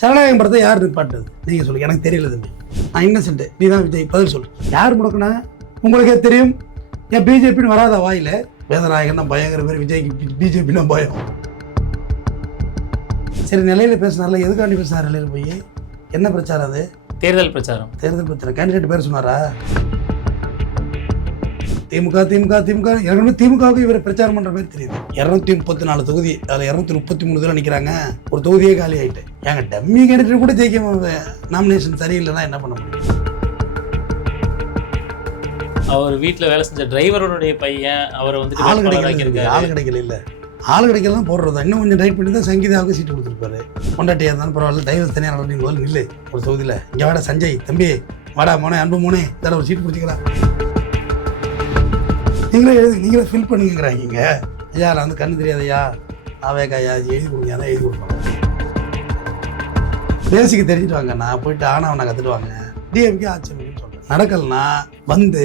ஜனநாயகம் படத்தை யார் நிப்பாட்டுறது? நீங்கள் சொல்லுங்கள், எனக்கு தெரியல தம்பி. நான் இன்னசென்ட், நீ தான் விஜய், பதில் சொல்லு. யார் முடக்குனா? உங்களுக்கே தெரியும். ஏன் பிஜேபின்னு வராத வாயில்? வேதநாயகன் தான் பயங்கர பேர், விஜய்க்கு பிஜேபின்னா பயம். சரி, நிலையில் பேசினார்ல, எதுக்காண்டி பேசினார் நிலையில் போய்? என்ன பிரச்சாரம் அது? தேர்தல் பிரச்சாரம். தேர்தல் பிரச்சாரம். கேண்டிடேட் பேர் சொன்னாரா? திமுக திமுக திமுக ஏற்கனவே திமுகவுக்கு இவர் பிரச்சாரம் பண்ணுற மாதிரி தெரியுது. 234 தொகுதி, அதில் 233 தான் நிற்கிறாங்க. ஒரு தொகுதியே காலி ஆகிட்டு. ஏங்க டம்மி கேண்டிடேட் கூட ஜெயிக்க நாமினேஷன் சரியில்லைன்னா என்ன பண்ண முடியும்? அவர் வீட்டில் வேலை செஞ்ச டிரைவருடைய பையன் அவரை வந்துட்டு ஆள் கிடைக்கல. இல்லை ஆள் கிடைக்கலாம் போடுறதா. இன்னும் கொஞ்சம் டைட் பண்ணி தான் சங்கீதாவுக்கு சீட்டு கொடுத்துருப்பாரு. கொண்டாட்டியாக இருந்தாலும் பரவாயில்ல, டைவர் தனியாக நடந்து முதல்ல நில்லு ஒரு தொகுதியில். இங்கே வாடா சஞ்சய் தம்பி, வாடா மோனே, அன்பு மோனே, இதில் ஒரு சீட்டு பிடிச்சிக்கலாம். நீங்களே ஃபில் பண்ணுங்கிறாங்க. ஐயா நான் வந்து கண்ணு தெரியாதையா, ஆவேக்காயா எழுதி கொடுங்க, அதான் எழுதி கொடுப்பாங்க. பேசிக்கு தெரிஞ்சுட்டு வாங்க. நான் போயிட்டு ஆனவனை கற்றுட்டு வாங்க. டிஎம்கே ஆட்சி சொல்கிறேன். நடக்கலன்னா வந்து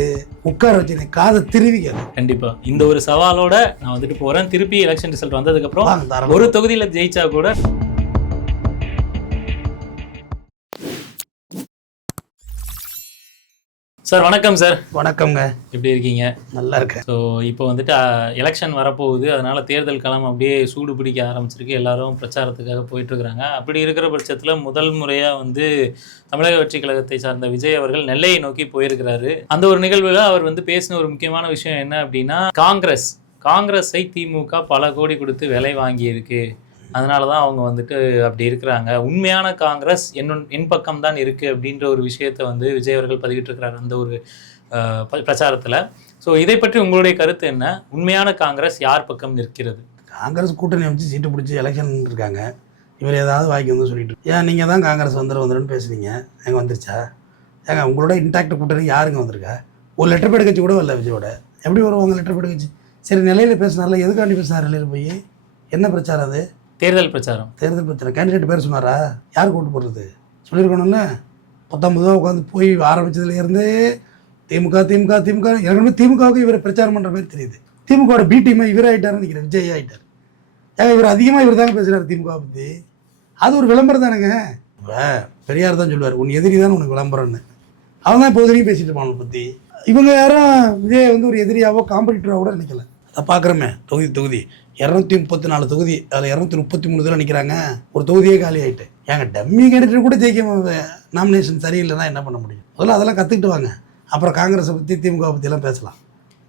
உட்கார வச்சு காதை திருவிக்காது. கண்டிப்பா இந்த ஒரு சவாலோட நான் வந்துட்டு போறேன். திருப்பி எலெக்ஷன் ரிசல்ட் வந்ததுக்கு அப்புறம் ஒரு தொகுதியில ஜெயிச்சா கூட சார். வணக்கம் சார். வணக்கம்ங்க. எப்படி இருக்கீங்க? நல்லா இருக்கேன். ஸோ இப்போ வந்துட்டு எலெக்ஷன் வரப்போகுது, அதனால தேர்தல் களம் அப்படியே சூடு பிடிக்க ஆரம்பிச்சிருக்கு. எல்லாரும் பிரச்சாரத்துக்காக போயிட்டு இருக்கிறாங்க. அப்படி இருக்கிற பட்சத்தில் முதல் முறையாக வந்து தமிழக வெற்றி கழகத்தை சார்ந்த விஜய் அவர்கள் நெல்லையை நோக்கி போயிருக்கிறாரு. அந்த ஒரு நிகழ்வில் அவர் வந்து பேசின ஒரு முக்கியமான விஷயம் என்ன அப்படின்னா, காங்கிரஸை திமுக பல கோடி கொடுத்து விலை வாங்கியிருக்கு, அதனால தான் அவங்க வந்துட்டு அப்படி இருக்கிறாங்க, உண்மையான காங்கிரஸ் என் பக்கம் தான் இருக்குது அப்படின்ற ஒரு விஷயத்தை வந்து விஜய் அவர்கள் பதிவிட்டிருக்கிறார் அந்த ஒரு பிரச்சாரத்தில். ஸோ இதை பற்றி உங்களுடைய கருத்து என்ன? உண்மையான காங்கிரஸ் யார் பக்கம் நிற்கிறது? காங்கிரஸ் கூட்டணி வச்சு சீட்டு பிடிச்சி எலெக்ஷன் இருக்காங்க. இவர் ஏதாவது வாய்க்கு வந்து சொல்லிட்டு, ஏன் நீங்கள் தான் காங்கிரஸ் வந்துடுன்னு பேசுறீங்க, எங்கே வந்துருச்சா? ஏங்க உங்களோட இன்டாக்ட் கூட்டணி யாருங்க வந்திருக்கா? ஒரு லெட்டர் பேட் கட்சி கூட வரல விஜயோட. எப்படி வருவாங்க லெட்டர் பேட் கட்சி? சரி, நிலையில் பேசினார்ல, எதுக்காண்டி பேசினார் நிலையில் போய்? என்ன பிரச்சாரம் அது? தேர்தல் பிரச்சாரம். கேண்டிடேட் பேர் சொன்னாரா? யார் கூட்டு போடுறது? சொல்லியிருக்கணும்ல. 19 உட்காந்து போய் ஆரம்பிச்சதுலேருந்து திமுக திமுக திமுக ஏற்கனவே திமுகவுக்கு இவர் பிரச்சாரம் பண்ணுற மாதிரி தெரியுது. திமுகவோட பி டீமை இவர் ஆகிட்டாருன்னு நினைக்கிறேன், விஜய் ஆகிட்டார். ஏங்க இவர் அதிகமாக இவர் தாங்க பேசுகிறார் திமுக பற்றி. அது ஒரு விளம்பரம் தானேங்க. இப்போ பெரியார் தான் சொல்லுவார், உன் எதிரி தானே உனக்கு விளம்பரம்னு. அவன் தான் இப்போ எதிரியும் பேசிட்டு இருப்பான் அவனை பற்றி. இவங்க யாரும் விஜய் வந்து ஒரு எதிரியாவோ காம்படிட்டராக கூட நினைக்கல. அதை பார்க்குறோமே, தொகுதி 234 தொகுதி, அதில் 233 தான் நிற்கிறாங்க. ஒரு தொகுதியே காலி ஆகிட்டு. ஏங்க டம்மி கேண்டிடேட் கூட ஜெயிக்க நாமினேஷன் சரியில்லைன்னா என்ன பண்ண முடியும்? முதல்ல அதெல்லாம் கற்றுக்கிட்டு வாங்க. அப்புறம் காங்கிரஸை பற்றி திமுக பற்றியெல்லாம் பேசலாம்.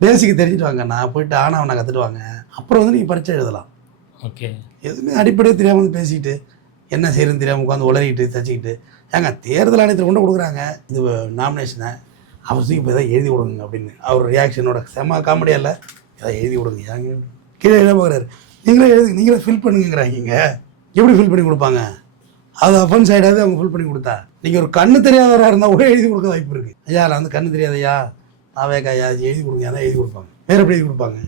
பேசிக்கு தெரிஞ்சுட்டு வாங்க. நான் போயிட்டு ஆனவனை கற்றுட்டு வாங்க. அப்புறம் வந்து நீங்கள் பரீட்சை எழுதலாம். ஓகே. எதுவுமே அடிப்படையே தெரியாமல் வந்து பேசிக்கிட்டு என்ன செய்யறதுன்னு தெரியாமல் உட்காந்து உளறிக்கிட்டு தச்சிக்கிட்டு, ஏங்க தேர்தல் ஆணையத்தில் கொண்டு கொடுக்குறாங்க இது நாமினேஷனை, அவசியம் இப்போ எதாவது எழுதி கொடுங்க அப்படின்னு அவர் ரியாக்ஷனோட செம்ம காமெடியாக இல்லை, எதாவது எழுதி கொடுங்க. ஏங்க கீழே எழுத பார்க்குறாரு. நீங்களே ஃபில் பண்ணுங்கிறாங்க. எப்படி ஃபில் பண்ணி கொடுப்பாங்க? அது அஃபென்ஸ் ஆகிடாது அவங்க ஃபில் பண்ணி கொடுத்தா. நீங்கள் ஒரு கண்ணு தெரியாதவராக இருந்தால் கூட எழுதி கொடுக்க வாய்ப்பு இருக்குது. ஐயா நான் வந்து கண்ணு தெரியாதையா, ஆவேக்காயா எழுதி கொடுங்க, அதான் எழுதி கொடுப்பாங்க. வேறு எப்படி எழுதி கொடுப்பாங்க?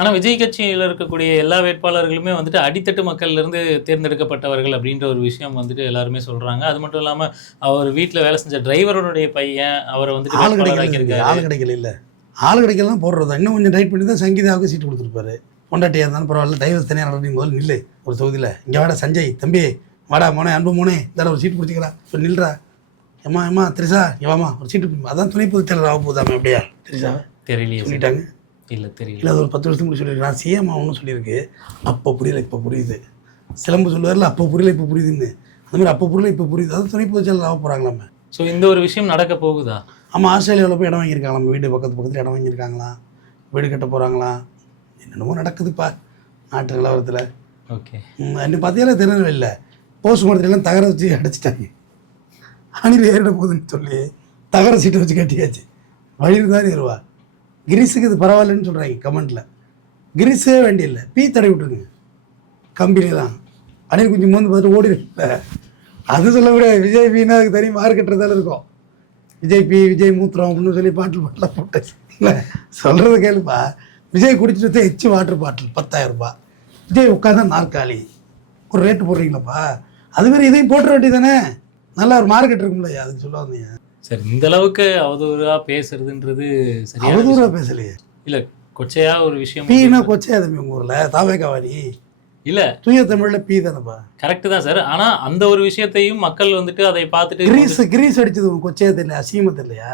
ஆனால் விஜய் கட்சியில் இருக்கக்கூடிய எல்லா வேட்பாளர்களுமே வந்துட்டு அடித்தட்டு மக்கள்லேருந்து தேர்ந்தெடுக்கப்பட்டவர்கள் அப்படின்ற ஒரு விஷயம் வந்துட்டு எல்லாருமே சொல்கிறாங்க. அது மட்டும் இல்லாமல் அவர் வீட்டில் வேலை செஞ்ச டிரைவருடைய பையன் அவரை வந்துட்டு ஆள் கிடைக்கல. இல்லை ஆள் கிடைக்கலாம் போடுறதா. இன்னும் கொஞ்சம் டைட் பண்ணி தான் சங்கீதாவுக்கு சீட்டு கொடுத்துருப்பாரு. கொண்டாட்டியாக இருந்தாலும் பரவாயில்ல, டைவர் தனியாக நடந்து முதல்ல நில்லு ஒரு தொகுதியில். இங்கே வாடா சஞ்சய் தம்பி, வாடா மோனே, அன்பு மோனே, இதில் ஒரு சீட்டு பிடிச்சிக்கலாம். இப்போ நில்றா. ஏம்மா திரிசா, ஏவாமா ஒரு சீட்டு. அதான் துணை பொதுச் செயலர் ஆக போதாமே. அப்படியா திரிசாவை தெரியலையே சொல்லிட்டாங்க. தெரியல அது ஒரு 10 வருஷத்துக்கு முன்னாடி சொல்லியிருக்கு. நான் சிஎம் ஆகணும்னு சொல்லியிருக்கு. அப்போ புரியல, இப்போ புரியுது. சிலம்பு சொல்லுவார்ல, அப்போ புரியல இப்போ புரியுதுன்னு. அந்த மாதிரி அப்போ புரியல இப்போ புரியுது. அது துணை பொதுச் செயலர் ஆக போகிறாங்களாமே. ஸோ இந்த ஒரு விஷயம் நடக்க போகுதா? ஆமாம், ஆஸ்திரேலியாவில் போய் இடம் வாங்கியிருக்காங்களாம். வீடு பக்கத்தில் இடம் வாங்கியிருக்காங்களாம். வீடு கட்ட போகிறாங்களாம். என்னென்னமோ நடக்குதுப்பா நாட்டு நிலவரத்தில். ஓகே. இன்னும் பார்த்தீங்கன்னா திருநெல்வேலியில் போஸ்ட் மார்ட்டெல்லாம் தகர வச்சு அடைச்சிட்டாங்க. அணில் ஏறிட போகுதுன்னு சொல்லி தகர சீட்டை வச்சு கட்டியாச்சு. வழியில் தான் ஏறுவா. கிரீஸுக்கு இது பரவாயில்லன்னு சொல்கிறாங்க கமெண்ட்டில். கிரீஸே வேண்டியில்லை, பீ தடவி விட்டுருங்க. கம்பெனி தான் அணில் குஞ்சு மோந்து பார்த்துட்டு ஓடிடுல. அது சொல்ல முடியாது. விஜய் பீனா அதுக்கு தனி மார்க்கெட்டுறதால இருக்கும். விஜய் பி, விஜய் மூத்திரம் அப்படின்னு சொல்லி பாட்டில் போட்டு இல்லை சொல்கிறது கேளுப்பா. விஜய் குடிச்சிட்டு எச்சு வாட்டர் பாட்டில் 10,000 ரூபாய். விஜய் உட்காந்தா நாற்காலி ஒரு ரேட்டு போடுறீங்களாப்பா. அதுமாதிரி இதையும் போட்டுற வேண்டி தானே. நல்லா ஒரு மார்க்கெட் இருக்கும்ல, அதுக்கு சொல்ல வந்தீங்க. சரி, இந்த அளவுக்கு அவதூறாக பேசுறதுன்றது சரி. அவதூறாக பேசலையே. இல்லை, கொச்சையாக ஒரு விஷயம். பீனா கொச்சையா தம்பி உங்கள் ஊரில் தாவேக்காவாடி இல்ல தூய தமிழ்ல பி தானப்பா. கரெக்ட் தான் சார். ஆனா அந்த ஒரு விஷயத்தையும் மக்கள் வந்துட்டு அதை பார்த்துட்டு கிரீஸ் அடிச்சது உனக்கு கொச்சையா தெரியல, அசிங்கமா தெரியலையா?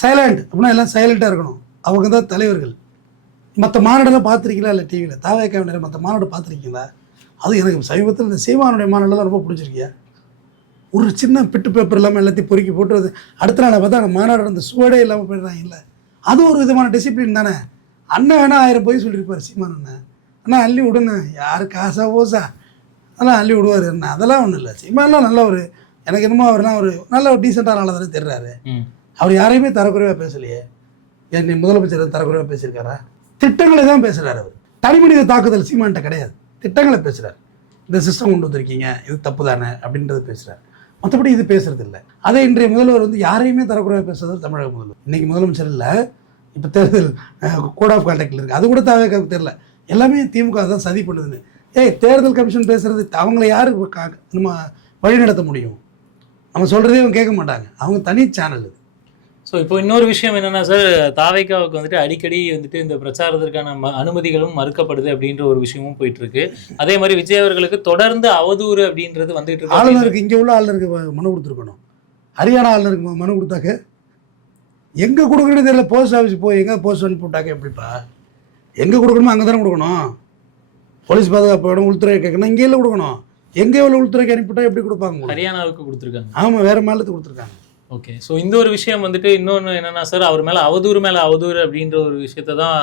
சைலண்ட் அப்படின்னா எல்லாம் சைலண்டா இருக்கணும். அவங்க தான் தலைவர்கள். மற்ற மாநாடெல்லாம் பார்த்துருக்கீங்களா? இல்லை டிவியில் தாவேக்காவினர் மற்ற மாநாடு பார்த்துருக்கீங்களா? அது எனக்கு சமீபத்தில் இந்த சீமானுடைய மாநாடெல்லாம் ரொம்ப பிடிச்சிருக்கியா? ஒரு சின்ன பிட்டு பேப்பர் இல்லாமல் எல்லாத்தையும் பொறுக்கி போட்டு அது அடுத்த நாளை பார்த்தா அந்த மாநாடு அந்த சுவடே இல்லாமல் போயிடுறாங்க. இல்லை, அது ஒரு விதமான டிசிப்ளின் தானே. அண்ணன் வேணா 1000 போய் சொல்லியிருப்பார் சீமான் அண்ணன். அண்ணா அள்ளி விடுங்க, யாரு காசா போசா அதெல்லாம் அள்ளி விடுவார் அண்ணா. அதெல்லாம் ஒன்றும் இல்லை. சீமான்லாம் நல்ல ஒரு, எனக்கு என்னமோ அவர்லாம் ஒரு நல்ல ஒரு டீசெண்டான ஆளாக தானே தெரிறாரு. அவர் யாரையுமே தரக்குறைவாக பேசலையே. என் முதலமைச்சர் தரக்குறைவாக பேசியிருக்காரா? திட்டங்களை தான் பேசுகிறார் அவர். தனிமனித தாக்குதல் சீமான்ட்ட கிடையாது, திட்டங்களை பேசுகிறார். இந்த சிஸ்டம் கொண்டு வந்திருக்கீங்க, இது தப்பு தானே அப்படின்றது பேசுகிறார். மற்றபடி இது பேசுறது இல்லை. அதை இன்றைய முதல்வர் வந்து யாரையுமே தரக்குறைவாக பேசுறது தமிழக முதல்வர். இன்னைக்கு முதலமைச்சர் இல்லை, இப்போ தேர்தல் கோட் ஆஃப் கான்டாக்டில் இருக்குது. அது கூட தாவேக்காவுக்கு தெரியல. எல்லாமே திமுக தான் சதி பண்ணுதுன்னு. தேர்தல் கமிஷன் பேசுறது அவங்கள யாரு நம்ம வழி நடத்த முடியும்? நம்ம சொல்கிறதே அவங்க கேட்க மாட்டாங்க. அவங்க தனி சேனல். ஸோ இப்போ இன்னொரு விஷயம் என்னென்னா சார், தாவேக்காவுக்கு வந்துட்டு அடிக்கடி வந்துட்டு இந்த பிரச்சாரத்திற்கான அனுமதிகளும் மறுக்கப்படுது அப்படின்ற ஒரு விஷயமும் போயிட்டு இருக்கு. அதே மாதிரி விஜய் அவர்களுக்கு தொடர்ந்து அவதூறு அப்படின்றது வந்துட்டு இருக்கு. ஆளுநருக்கு, இங்கே உள்ள ஆளுநருக்கு மனு கொடுத்துருக்கணும். ஹரியானா ஆளுநருக்கு மனு கொடுத்தாக்க எங்கே கொடுக்கணும்னு தெரியல. போஸ்ட் ஆஃபீஸ் போய் எங்கே போஸ்ட் அனுப்பி விட்டாக்க எப்படிப்பா? எங்கே கொடுக்கணுமோ அங்கே தானே கொடுக்கணும். போலீஸ் பாதுகாப்பு இடம் உள்துறை கேட்கணும், இங்கே இல்லை கொடுக்கணும். எங்கே உள்ள உள்துறைக்கு அனுப்பிவிட்டா எப்படி கொடுப்பாங்க? ஹரியானாவுக்கு கொடுத்துருக்காங்க. ஆமாம், வேறு மாநிலத்துக்கு கொடுத்துருக்காங்க. ஓகே. ஸோ இந்த ஒரு விஷயம் வந்துட்டு இன்னொன்று என்னென்னா சார், அவர் மேலே அவதூறு அப்படின்ற ஒரு விஷயத்த தான்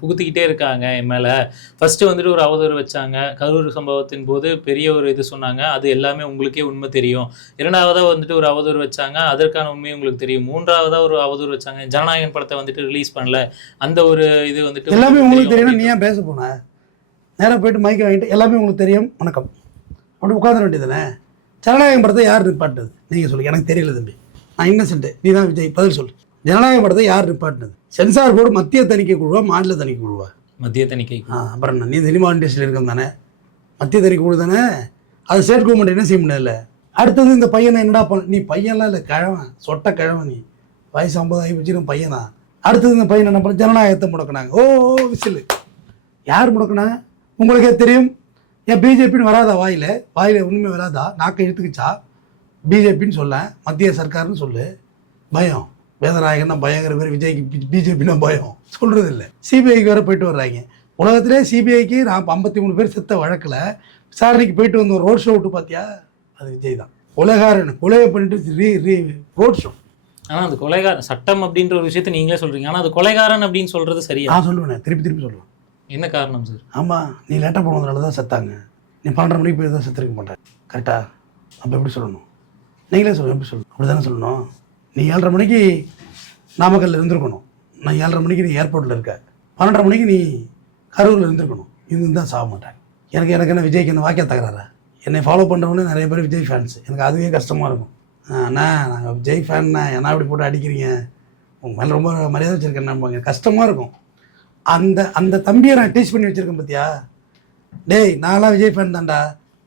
புகுத்திக்கிட்டே இருக்காங்க என் மேலே. ஃபஸ்ட்டு வந்துட்டு ஒரு அவதூறு வச்சாங்க, கரூர் சம்பவத்தின் போது பெரிய ஒரு இது சொன்னாங்க, அது எல்லாமே உங்களுக்கே உண்மை தெரியும். இரண்டாவதாக வந்துட்டு ஒரு அவதூறு வச்சாங்க, அதற்கான உண்மை உங்களுக்கு தெரியும். மூன்றாவதாக ஒரு அவதூறு வச்சாங்க, ஜனநாயகன் படத்தை வந்துட்டு ரிலீஸ் பண்ணல, அந்த ஒரு இது வந்துட்டு எல்லாமே உங்களுக்கு தெரியும். நீ ஏன் பேச போன? நேராக போயிட்டு மைக்கை வாங்கிட்டு எல்லாமே உங்களுக்கு தெரியும், வணக்கம் அப்படி உட்காந்துட வேண்டியதானே. ஜனநாயகம் படத்தை யார் நிப்பாட்டினது? நீங்கள் சொல்லுங்கள். எனக்கு தெரியல தம்பி, நான் இன்னசென்ட்டு. நீ தான் விஜய், பதில் சொல்லு. ஜனநாயக படத்தை யார் நிப்பாட்டினது? சென்சார் போர்டு மத்திய தணிக்கை குழுவா, மாநில தணிக்கை குழுவா? மத்திய தணிக்கை. அப்புறம் நீ சினிமா இண்டஸ்ட்ரியில் இருக்கோம் தானே, மத்திய தணிக்கை குழு தானே. அது ஸ்டேட் கவர்மெண்ட் என்ன செய்ய முடியல. அடுத்தது இந்த பையனை என்னடா பண்ண? நீ பையன்லாம் இல்லை, கிழவன், சொட்ட கிழவன். நீ வயசு 50 ஆகி வச்சுரும் பையனா. அடுத்தது இந்த பையன் என்ன பண்ண? ஜனநாயகத்தை முடக்கினாங்க. ஓ விசில். யார் முடக்கினா? உங்களுக்கே தெரியும். ஏன் பிஜேபின்னு வராதா? வாயில் உண்மை வராதா? நாக்கை இழுத்துக்குச்சா? பிஜேபின்னு சொல்ல, மத்திய சர்க்கார்னு சொல்லு. பயம். வேதநாயகன்னா பயங்கிற பேர், விஜய்க்கு பிஜேபின்னா பயம். சொல்கிறது இல்லை. சிபிஐக்கு வேறு போயிட்டு வர்றாங்க. உலகத்திலே சிபிஐக்கு நான் 53 பேர் செத்த வழக்கில் விசாரணைக்கு போயிட்டு வந்த ஒரு ரோட் ஷோ விட்டு பார்த்தியா? அது விஜய் தான். கொலைகாரன் கொலையை பண்ணிட்டு ரோட் ஷோ. ஆனால் அது கொலைகாரன் சட்டம் அப்படின்ற ஒரு விஷயத்த நீங்களே சொல்கிறீங்க. ஆனால் அது கொலைகாரன் அப்படின்னு சொல்கிறது சரியா? நான் சொல்லுவேன், திருப்பி சொல்லலாம். என்ன காரணம் சார்? ஆமாம், நீ லேட்டாக போனதுனால தான் செத்தாங்க. நீ 12:30 மணிக்கு போய் தான் செத்துருக்க மாட்டேன். கரெக்டாக? அப்போ எப்படி சொல்லணும்? நீங்களே சொல்லணும். எப்படி சொல்லணும்? அப்படி தானே சொல்லணும். நீ 7:30 மணிக்கு நாமக்கல்லில் இருந்திருக்கணும். நான் 7:30 மணிக்கு நீ ஏர்போர்ட்டில் இருக்க. 12:30 மணிக்கு நீ கரூரில் இருந்திருக்கணும். இது தான் சாக மாட்டாங்க. எனக்கு என்ன விஜய்க்கு என்ன வாக்கிய தகராறா? என்னை ஃபாலோ பண்ணுறவனே நிறைய பேர் விஜய் ஃபேன்ஸ். எனக்கு அதுவே கஷ்டமாக இருக்கும். அண்ணா நாங்கள் விஜய் ஃபேன்னா என்ன இப்படி போட்டு அடிக்கிறீங்க, உங்கள் மேலே ரொம்ப மரியாதை வச்சுருக்கேன், கஷ்டமாக இருக்கும். அந்த தம்பியை நான் டீச் பண்ணி வச்சுருக்கேன் பார்த்தியா? டேய் நான்லாம் விஜய் ஃபேன் தான்டா,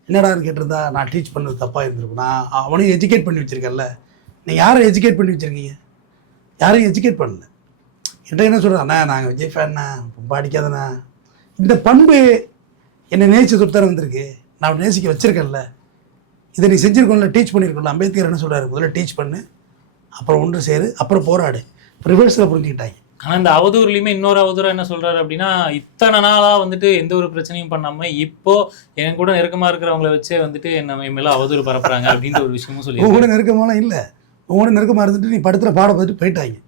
என்னடான்னு கேட்டிருந்தா நான் டீச் பண்ணது தப்பாக இருந்திருக்கும். நான் அவனையும் எஜுகேட் பண்ணி வச்சுருக்கேன்ல. நீங்கள் யாரை எஜுகேட் பண்ணி வச்சுருக்கீங்க? யாரையும் எஜுகேட் பண்ணல. என்கிட்ட என்ன சொல்கிறாண்ணா, நாங்கள் விஜய் ஃபேன்னா ரொம்ப அடிக்காதண்ணா. இந்த பண்பு என்னை நேசித்து தொட்டார வந்திருக்கு. நான் நேசிக்க வச்சுருக்கேன்ல. இதை நீ செஞ்சுருக்கோம்ல, டீச் பண்ணியிருக்கோம்ல. அம்பேத்கர் என்ன சொல்கிறாரு? முதல்ல டீச் பண்ணு, அப்புறம் ஒன்று சேரு, அப்புறம் போராடு. ரிவர்ஸில் புரிஞ்சுக்கிட்டாங்க. ஆனால் இந்த அவதூறுலையுமே இன்னொரு அவதூறு என்ன சொல்கிறாரு அப்படின்னா, இத்தனை நாளாக வந்துட்டு எந்த ஒரு பிரச்சனையும் பண்ணாமல் இப்போது என் கூட நெருக்கமாக இருக்கிறவங்கள வச்சே வந்துட்டு என்ன மேலே அவதூறு பரப்புறாங்க அப்படின்ற ஒரு விஷயமும் சொல்லி. உங்களோட நெருக்கமாலாம் இல்லை, உங்களோட நெருக்கமாக இருந்துட்டு நீ படுத்துகிற பாட பார்த்துட்டு போயிட்டாங்க.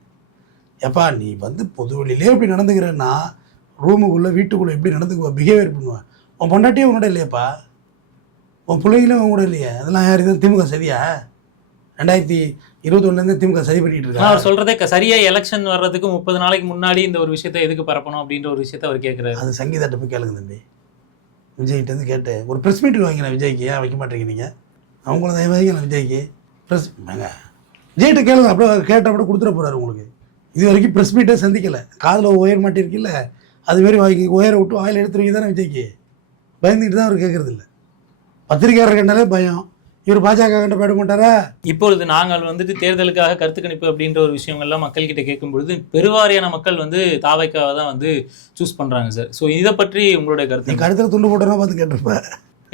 எப்பா நீ வந்து பொது வழியிலே எப்படி நடந்துக்கிறேன்னா, ரூமுக்குள்ளே வீட்டுக்குள்ளே எப்படி நடந்துக்குவா, பிஹேவியர் பண்ணுவேன். உன் பொண்டாட்டியே உன்னோட இல்லையாப்பா, உன் பிள்ளைங்களும் உன் கூட இல்லையா? அதெல்லாம் யார்? இது திமுக சரியா? 2021 திமுக சரி பண்ணிட்டு இருக்காரு. அவர் சொல்றதே சரியா. எலெக்ஷன் வர்றதுக்கு 30 நாளைக்கு முன்னாடி இந்த ஒரு விஷயத்தை எதுக்கு பரப்பணும் அப்படின்ற ஒரு விஷயத்த அவர் கேட்குறாரு. அது சங்கீதாட்ட போய் கேளுங்க தம்பி. விஜய்கிட்ட கேட்டு ஒரு ப்ரெஸ் மீட் வாங்கினேன். விஜய்க்கு ஏன் வைக்க மாட்டேங்க நீங்கள்? அவங்கள தயவாங்க விஜய்க்கு ப்ரெஸ் விஜய்கிட்ட கேளுங்க. அப்படியே கேட்ட அப்படியே கொடுத்துட போகிறாரு உங்களுக்கு. இது வரைக்கும் ப்ரெஸ் மீட்டே சந்திக்கலை. காதில் ஒயர் மாட்டிருக்கில்ல, அதுமாரி வாங்கி ஒயரை விட்டு வாயில் எடுத்துருவீங்க தானே விஜய்க்கு. பயந்துக்கிட்டு தான் அவர் கேட்குறது இல்லை. பத்திரிக்கையாளர் கண்டாலே பயம். இவர் பாஜக கிட்ட போயிட மாட்டாரா? இப்பொழுது நாங்கள் வந்துட்டு தேர்தலுக்காக கருத்து கணிப்பு அப்படின்ற ஒரு விஷயங்கள்லாம் மக்கள்கிட்ட கேட்கும் பொழுது பெருவாரியான மக்கள் வந்து தாவைக்காவை தான் வந்து சூஸ் பண்றாங்க சார். ஸோ இதை பற்றி உங்களுடைய நீ கருத்து? கருத்துல துண்டு போட்டோன்னா பார்த்து கேட்டிருப்ப.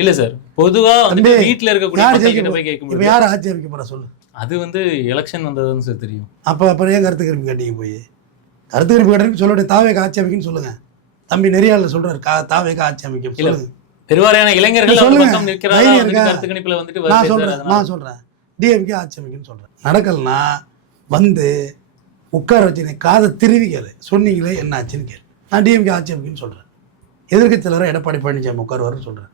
இல்ல சார், பொதுவா வந்து தம்பி, வீட்டுல இருக்கக்கூடிய யார் மக்கள்கிட்ட ஜெயிக்க போய் கேட்கும் இப்போ பொழுது யார் ஆட்சி அமைக்க போறா சொல்லு. அது வந்து எலெக்ஷன் வந்ததுன்னு சார் தெரியும். அப்புறம் ஏன் கருத்து கணிப்பு கேட்டீங்க? போய் கருத்து கணிப்பு கேட்டீங்கன்னு சொல்லுடைய தாவேக்கா ஆட்சி அமைக்குன்னு சொல்லுங்க. தம்பி நெறியாளர் சொல்றாரு தாவேக்கா ஆட்சி அமைக்கும் இல்ல, சொல்லுங்க. பெருவாரியான இளைஞர்கள் அவங்க சொல்லுங்க. பக்கம் நிற்கிறாரா தைரியம் வந்துட்டு இருக்கா? கருத்து கணிப்புல வந்துட்டு நான் வருது சார். சொல்றேன் அதனால நான் சொல்றேன் டிஎம்கே ஆட்சி அமைக்குன்னு சொல்றேன். நடக்கலனா வந்து உட்கார வச்சு காதை திருவி கேளு. சொன்னீங்களே என்ன ஆச்சுன்னு கேளு. நான் டிஎம்கே ஆட்சி அமைக்குன்னு சொல்றேன். எதிர்க்கட்சி தலைவரை எடப்பாடி பழனிசாமி உட்காருவாருன்னு சொல்றேன்.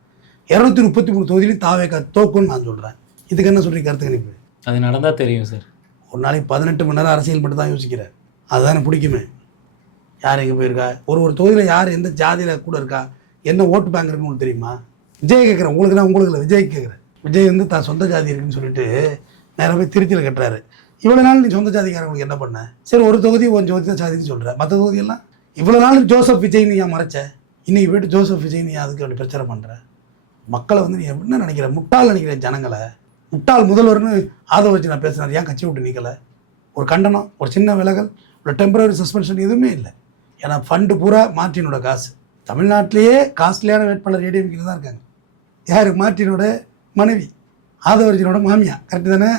233 தொகுதியிலும் தாவேக்கா தோக்குன்னு நான் சொல்றேன். இதுக்கு என்ன சொல்றீங்க கருத்து கணிப்பு? அது நடந்தா தெரியும் சார். ஒரு நாளைக்கு 18 மணி நேரம் அரசியல் மட்டும் தான் யோசிக்கிறேன். அதுதானே பிடிக்குமே. யார் எங்கே போயிருக்கா, ஒரு தொகுதியில் யார் எந்த ஜாதியில் கூட இருக்கா, என்ன ஓட்டு பேங்க் இருக்குன்னு உங்களுக்கு தெரியுமா? விஜய் கேட்குறேன், உங்களுக்கு நான் உங்களுக்கு இல்லை, விஜய் கேட்குறேன். விஜய் வந்து தான் சொந்த ஜாதி இருக்குன்னு சொல்லிட்டு நேராக போய் திருச்சியில் கட்டுறாரு. இவ்வளோ நாள் நீ சொந்த ஜாதிக்காரங்களுக்கு என்ன பண்ண? சரி, ஒரு தொகுதி கொஞ்சம் ஜோதி தான் ஜாதின்னு சொல்கிறேன். மற்ற தொகுதியெல்லாம் இவ்வளோ நாள் ஜோசப் விஜய் நீ ஏன் மறைச்ச? இன்னைக்கு போய்ட்டு ஜோசப் விஜய் நீ அதுக்கு அப்படி பிரச்சனை பண்ணுற. மக்களை வந்து நீ என்ன நினைக்கிற? முட்டாள் நினைக்கிற ஜனங்களை. முட்டாள் முதல்வர்னு ஆதரவு வச்சு நான் பேசுகிறேன். ஏன் கட்சி விட்டு நிற்கலை? ஒரு கண்டனம், ஒரு சின்ன விலகல், ஒரு டெம்பரரி சஸ்பென்ஷன் எதுவுமே இல்லை. ஏன்னா ஃபண்டு பூரா மார்ட்டினோட காசு. தமிழ்நாட்டிலேயே காஸ்ட்லியான வேட்பாளர் ஏடிஎம்கேல தான் இருக்காங்க. யார்? மார்ட்டினோட மனைவி, ஆதவர்ஜனோட மாமியா. கரெக்டு தானே?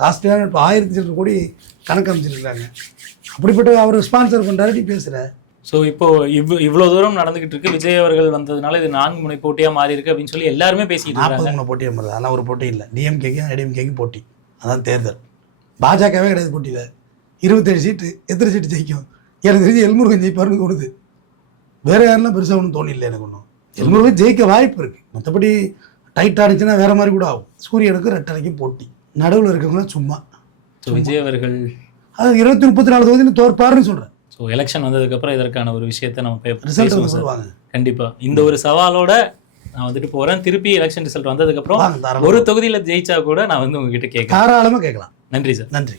காஸ்ட்லியான 1000 கோடி கணக்கு அமைச்சிருக்காங்க. அப்படிப்பட்ட அவர் ஸ்பான்சர் பண்ணுறாரு. நீ பேசுகிற. ஸோ இப்போ இவ்வளோ தூரம் நடந்துகிட்டு இருக்கு. விஜய் அவர்கள் வந்ததுனால இது 4 முனை போட்டியாக மாறி இருக்கு அப்படின்னு சொல்லி எல்லாருமே பேசிட்டு இருக்காங்க. 40 முனை போட்டியாக மாறுது. அதெல்லாம் ஒரு போட்டி இல்லை. டிஎம்கேக்கும் ஏடிஎம்கேக்கும் போட்டி. அதான் தேர்தல். பாஜகவே கிடையாது போட்டியில். 27 சீட்டு. எத்தனை சீட்டு ஜெயிக்கும்? எனக்கு தெரிஞ்சு எல்முருகன் ஜெயிப்பாருன்னு தோணுது. வேறு யாரெல்லாம் பெருசாக ஒன்றும் தோணில்லை எனக்கு. ஒன்றும் எல்முருகன் ஜெயிக்க வாய்ப்பு இருக்குது. மற்றபடி டைட் ஆடிச்சுன்னா வேறு மாதிரி கூட ஆகும். சூரியனுக்கு ரெட்டரைக்கும் போட்டி. நடுவில் இருக்கவங்களாம் சும்மா. ஸோ விஜய் அவர்கள் அது 234 தொகுதியில் தோற்பாருன்னு சொல்கிறேன். ஸோ எலெக்ஷன் வந்ததுக்கப்புறம் இதற்கான ஒரு விஷயத்தை நம்ம ரிசல்ட் பேசுவோம் சார். சொல்லுவாங்க. கண்டிப்பாக இந்த ஒரு சவாலோட நான் வந்துட்டு போகிறேன். திருப்பி எலெக்ஷன் ரிசல்ட் வந்ததுக்கப்புறம் வாங்க, தாராளமா. ஒரு தொகுதியில் ஜெயிச்சா கூட நான் வந்து உங்ககிட்ட கேட்குறேன். தாராளமாக கேட்கலாம். நன்றி சார். நன்றி.